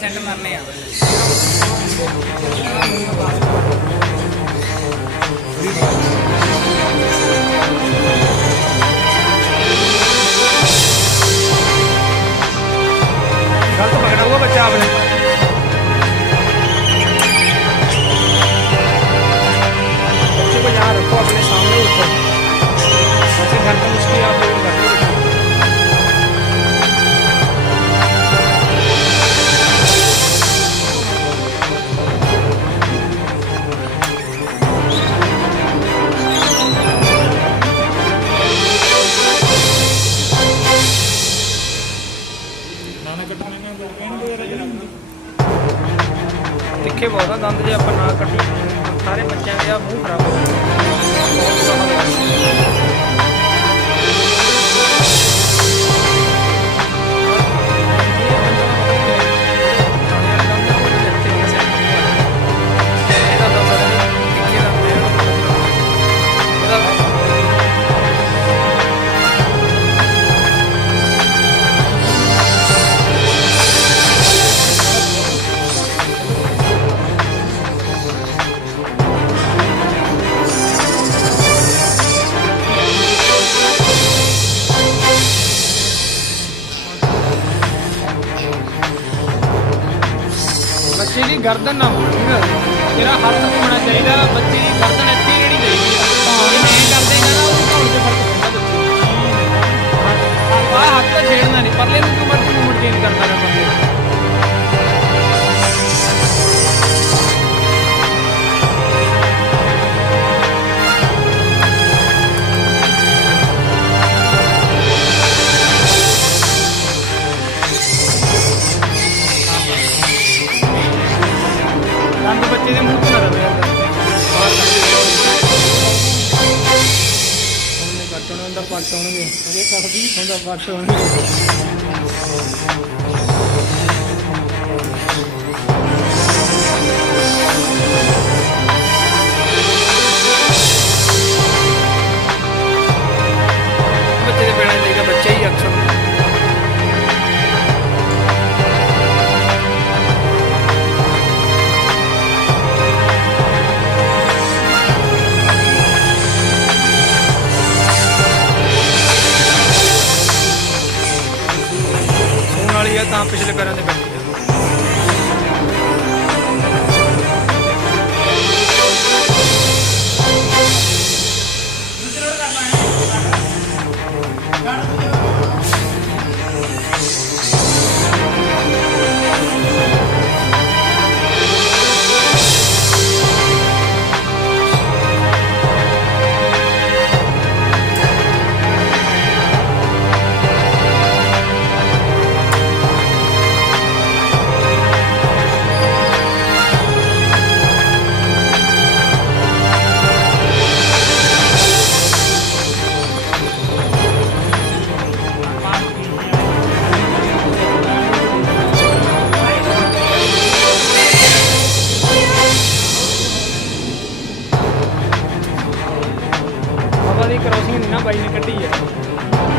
50% ਮਰਨੇ ਆ। गलत पकड़ा हुआ बच्चा आपने। बच्चे को यहाँ रखो अपने सामने ऊपर, ऐसे घर में उसकी आप लोग कर रहे हो। ਤਿੱਖੇ ਬਹੁਤ ਆ ਦੰਦ, ਜੇ ਆਪਾਂ ਨਾ ਕੱਢੀ ਸਾਰੇ ਬੱਚਿਆਂ ਦੇ ਆ ਮੂੰਹ ਖਰਾਬ ਹੋ ਬੱਚੇ ਦੀ ਗਰਦਨ ਨਾ ਮੋੜ, ਤੇਰਾ ਹੱਥ ਘੁੰਮਣਾ ਚਾਹੀਦਾ। ਬੱਚੇ ਦੀ ਗਰਦਨ ਇੱਥੇ ਕਿਹੜੀ ਚਾਹੀਦੀ, ਭਾਵੇਂ ਨਹੀਂ ਕਰ ਦੇਗਾ ਨਾ ਉਹ ਘੌੜ 'ਚ ਫਰਕ ਪੈਂਦਾ ਬੱਚੇ ਨੂੰ। ਆਹ ਹੱਥ ਤਾਂ ਛੇੜਨਾ ਨਹੀਂ, ਪਰਲੇ ਨੂੰ ਕਿਉਂ ਮਰਜ਼ੀ ਮੂਵਮੈਂਟ ਚੇਂਜ ਕਰਦਾ ਰਿਹਾ ਪਰਲੇ ਨੂੰ। ਦੰਦ ਬੱਚੇ ਦੇ ਮੂੰਹ 'ਚ ਨਾ ਰਵੇ ਯਾਰ, ਬਾਹਰ ਕੱਢ ਉਹਨੇ ਕੱਟ ਪੱਟ ਹੋਣਗੇ, ਉਹਦੇ ਕੱਟਦੀ ਹੁੰਦਾ ਪੱਟ ਹੋਣਗੇ। ਬੱਚੇ ਦੇ ਪੈਣਾ ਚਾਹੀਦਾ, ਬੱਚਾ ਹੀ ਅਕਸਰ ਵਾਲੀ ਆ ਤਾਂ ਪਿਛਲੇ ਪੈਰਾਂ ਤੇ ਬੈਠੀ ਆ। ਦੀ ਕ੍ਰੋਸਿੰਗ ਨਹੀਂ ਨਾ ਬਾਈ ਨੇ ਕੱਢੀ ਹੈ,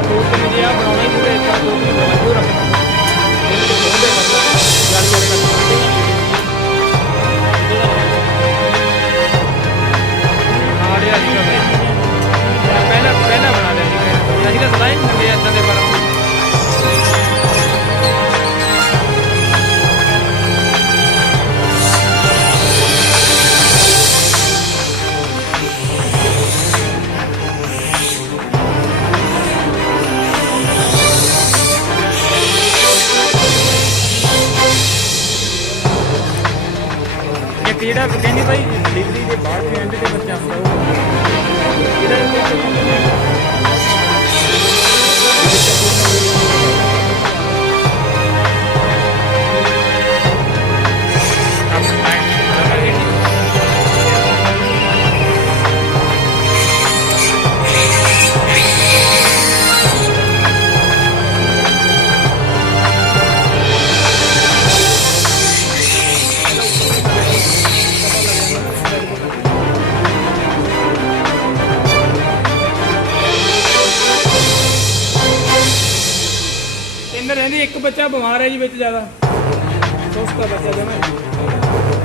2-3 ਜੇ ਆ ਬਣਾਉਣਾ ਹੀ ਪੂਰੇ, ਤਾਂ 2-3 ਦਰਵਾਜ਼ੇ ਰੱਖਣਾ ਜਾਲੀ ਵਾਲੇ ਬਣਾ ਲਿਆ ਜੀ ਪਹਿਲਾਂ ਬਣਾ ਲਿਆ ਜੀ। ਅਸੀਂ ਤਾਂ ਸਲਾਹ ਹੀ ਨਹੀਂ ਦਿੰਦੇ ਇੱਦਾਂ ਦੇ ਪਰ ਜਿਹੜਾ ਕਹਿੰਦੀ ਭਾਈ ਡਿਲੀਵਰੀ ਦੇ ਬਾਅਦ ਵੀ ਐਂਡ ਤੇ ਬੱਚਾ ਆਉਂਦਾ ਉਹ ਇਹਦਾ ਰਹਿੰਦੀ। ਇੱਕ ਬੱਚਾ ਬਿਮਾਰ ਹੈ ਜੀ ਵਿੱਚ ਜ਼ਿਆਦਾ। तो उसका बच्चा जमा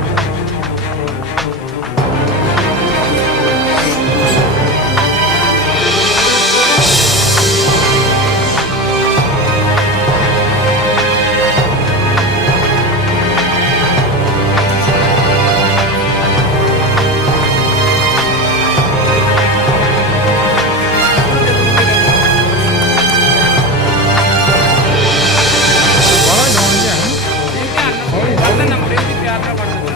ਬਾਹਲਾ ਡਾਉਣ ਜਿਹਾ ਹੈ ਧਿਆਨ ਨਾਲ ਮੁੜੇ ਦੀ ਪਿਆਰ ਨਾਲ ਬਣਦਾ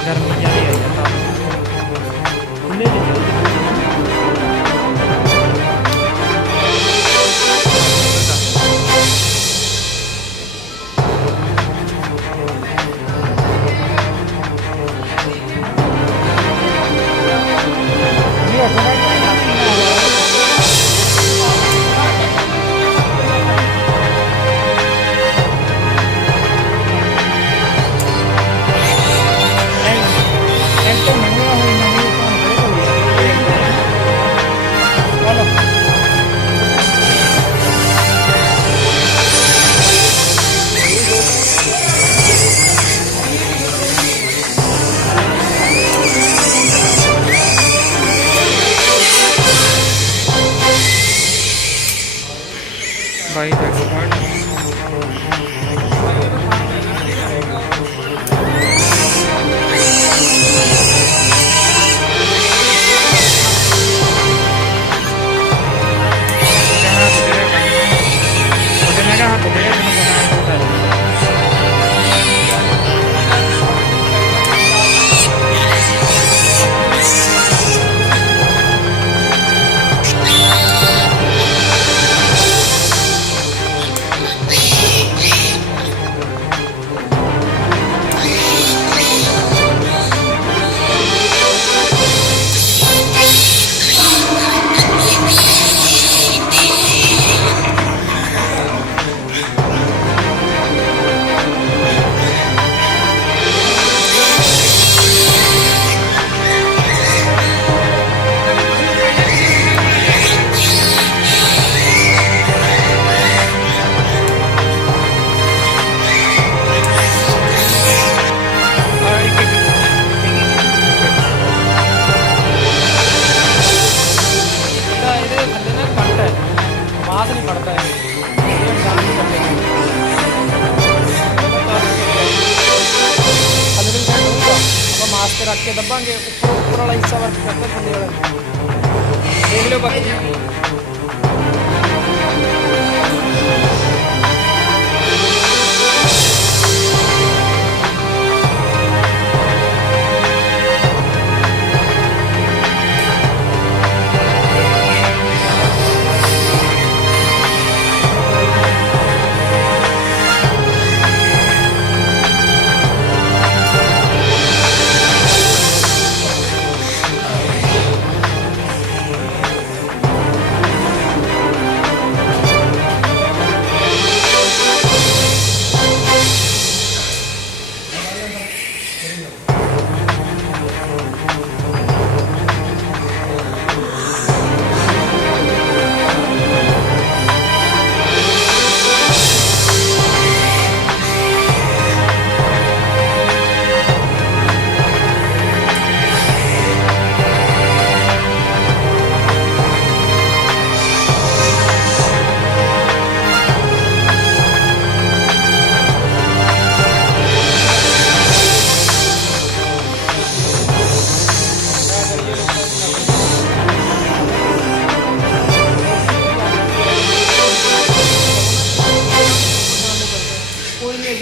ਗਰਮੀ ਜਿਆਦਾ ਆ ਜਾਂਦਾ ਖੁੱਲੇ ਜਿਹੇ ਇਹ ਆਪਣਾ ਐਂਟੋ ਮੰਗਿਆ ਹੋਈ ਨਵੀਂ ਤਾਂ ਬੜੇ ਹੋ ਗਿਆ ਚਲੋ ਬਾਈ ਦਾ ਕਾਰਡ ਉਹਦੇ ਮੈਂ ਕਿਹਾ ਹੱਥ ਦੇ ਤੈਨੂੰ ਪਤਾ ਇਹਦੇ ਥੱਲੇ ਨਾ ਕੱਟ ਹੈ ਮਾਸ ਨਹੀਂ ਫੜਦਾ ਇਹ ਇਨਸਾਨ ਨਹੀਂ ਕੱਟੇ ਥੱਲੇ ਨੂੰ ਸੈੱਟ ਹੋਊਗਾ ਆਪਾਂ ਮਾਸ ਤੇ ਰੱਖ ਕੇ ਦੱਬਾਂਗੇ ਉੱਪਰ ਵਾਲਾ ਹਿੱਸਾ ਵਰਕ ਕਰਦਾ ਥੱਲੇ ਵਾਲਾ ਦੇਖ ਲਿਓ ਬਾਕੀ ਕੋਈ ਨਹੀਂ